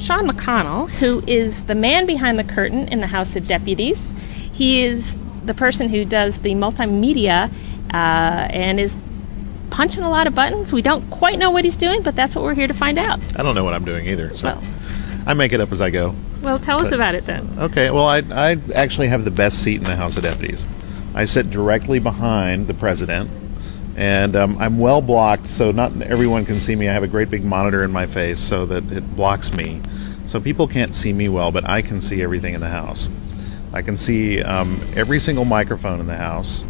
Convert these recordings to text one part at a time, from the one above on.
Sean McConnell, who is the man behind the curtain in the House of Deputies. He is the person who does the multimedia and is punching a lot of buttons. We don't quite know what he's doing, but that's what we're here to find out. I don't know what I'm doing either, so Well, I make it up as I go. well, tell us about it then. Okay, well, I actually have the best seat in the House of Deputies. I sit directly behind the president, and I'm well blocked, so not everyone can see me. I have a great big monitor in my face so that it blocks me. So people can't see me well, but I can see everything in the House. I can see every single microphone in the House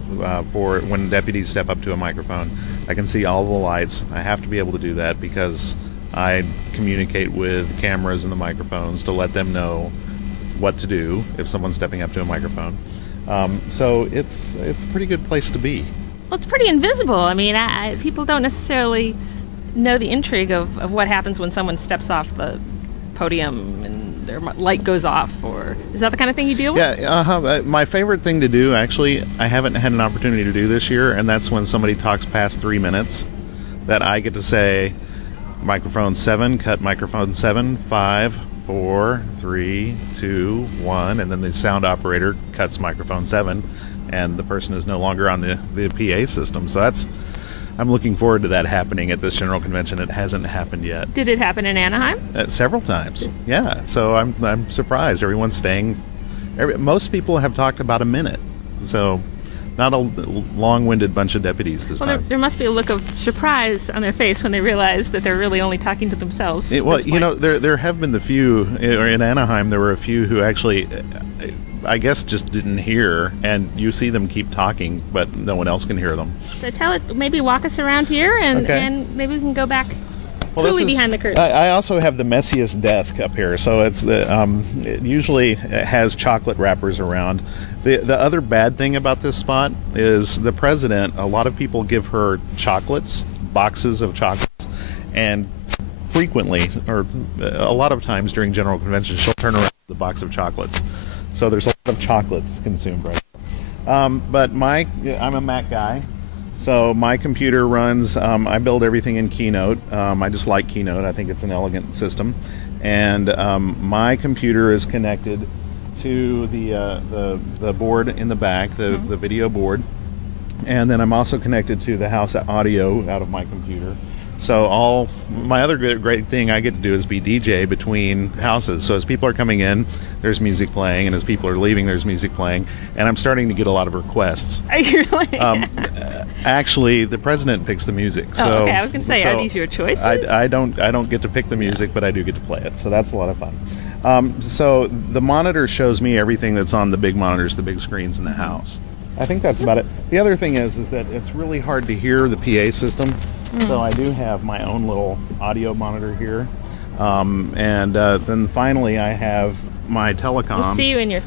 for when deputies step up to a microphone. I can see all the lights. I have to be able to do that because I communicate with cameras and the microphones to let them know what to do if someone's stepping up to a microphone. So it's a pretty good place to be. Well, it's pretty invisible. I mean, people don't necessarily know the intrigue of what happens when someone steps off the podium and their light goes off, or is that the kind of thing you deal with? Yeah, my favorite thing to do, actually, I haven't had an opportunity to do this year, and that's when somebody talks past 3 minutes, that I get to say, microphone 7, cut microphone 7, 5, 4, 3, 2, 1, and then the sound operator cuts microphone 7, and the person is no longer on the PA system. So I'm looking forward to that happening at this general convention. It hasn't happened yet. Did it happen in Anaheim? Several times. Yeah. So I'm surprised. Everyone's staying. Most people have talked about a minute. So not a long-winded bunch of deputies this time. There must be a look of surprise on their face when they realize that they're really only talking to themselves. Well, you know, there have been the few, or in Anaheim, there were a few who actually, I guess, just didn't hear, and you see them keep talking, but no one else can hear them. So maybe walk us around here, and maybe we can go back truly behind the curtain. I also have the messiest desk up here, so it's it usually has chocolate wrappers around. The other bad thing about this spot is the president, a lot of people give her chocolates, boxes of chocolates, and frequently, or a lot of times during general conventions, she'll turn around with a box of chocolates. So there's a lot of chocolate that's consumed right now. But I'm a Mac guy, so my computer runs, I build everything in Keynote. I just like Keynote. I think it's an elegant system. And my computer is connected to the board in the back, the video board. And then I'm also connected to the house audio out of my computer. So my other great thing I get to do is be DJ between houses. So as people are coming in, there's music playing, and as people are leaving, there's music playing. And I'm starting to get a lot of requests. Are you really? Actually, the president picks the music. So, okay. I was going to say, are these your choices? I don't get to pick the music, but I do get to play it. So that's a lot of fun. So the monitor shows me everything that's on the big monitors, the big screens in the house. I think that's about it. The other thing is that it's really hard to hear the PA system. So I do have my own little audio monitor here. And then finally I have my telecom. Let's see you in your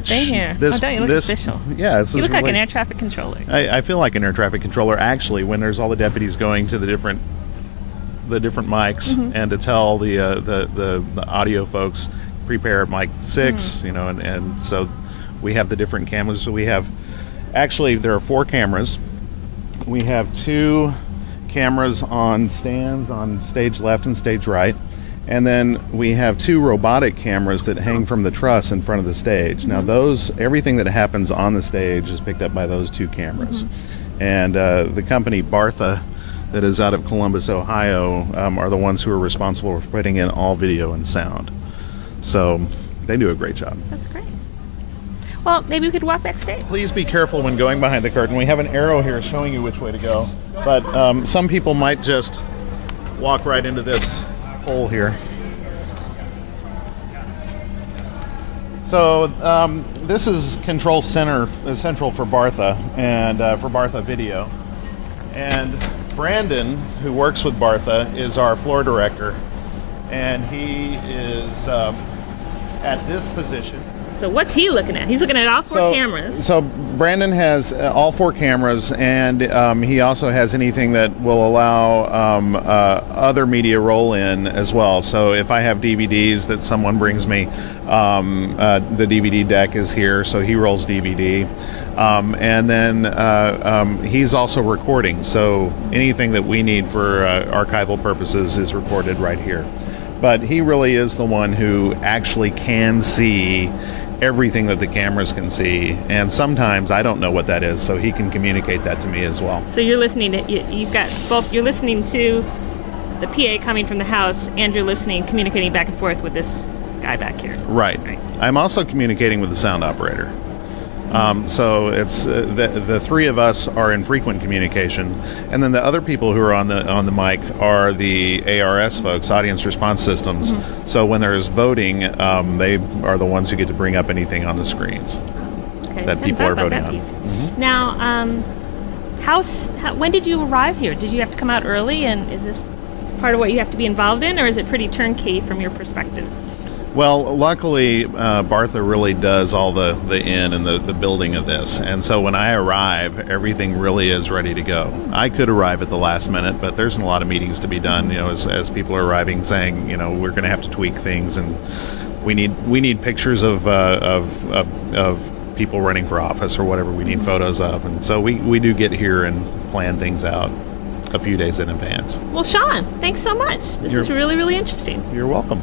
thing here. Don't you look official? Yeah. You look like an air traffic controller. I feel like an air traffic controller, actually, when there's all the deputies going to the different mics and to tell the audio folks, prepare at mic 6, you know, and so we have the different cameras. So we have, actually, there are 4 cameras. We have 2 cameras on stands on stage left and stage right, and then we have 2 robotic cameras that hang from the truss in front of the stage. Now everything that happens on the stage is picked up by those 2 cameras. And the company Bartha, that is out of Columbus, Ohio, are the ones who are responsible for putting in all video and sound. So they do a great job. That's great. Well, maybe we could walk backstage. Please be careful when going behind the curtain. We have an arrow here showing you which way to go, but some people might just walk right into this hole here. So this is Control Central for Bartha, and for Bartha Video. And Brandon, who works with Bartha, is our floor director, and he is at this position. So what's he looking at? He's looking at all 4 cameras. So Brandon has all 4 cameras, and he also has anything that will allow other media roll in as well. So if I have DVDs that someone brings me, the DVD deck is here, so he rolls DVD. And then he's also recording, so anything that we need for archival purposes is recorded right here. But he really is the one who actually can see everything that the cameras can see, and sometimes I don't know what that is, so he can communicate that to me as well. So you're listening to, you've got both, you're listening to the PA coming from the house, and you're listening, communicating back and forth with this guy back here. Right. I'm also communicating with the sound operator. So it's the three of us are in frequent communication, and then the other people who are on the mic are the ARS folks, audience response systems. So when there's voting, they are the ones who get to bring up anything on the screens that people are voting on. Now, when did you arrive here? Did you have to come out early, and is this part of what you have to be involved in, or is it pretty turnkey from your perspective? Well, luckily, Bartha really does all the in and the building of this. And so when I arrive, everything really is ready to go. I could arrive at the last minute, but there's a lot of meetings to be done, as people are arriving saying, we're going to have to tweak things, and we need pictures of people running for office or whatever we need photos of. And so we do get here and plan things out a few days in advance. Well, Sean, thanks so much. This is really, really interesting. You're welcome.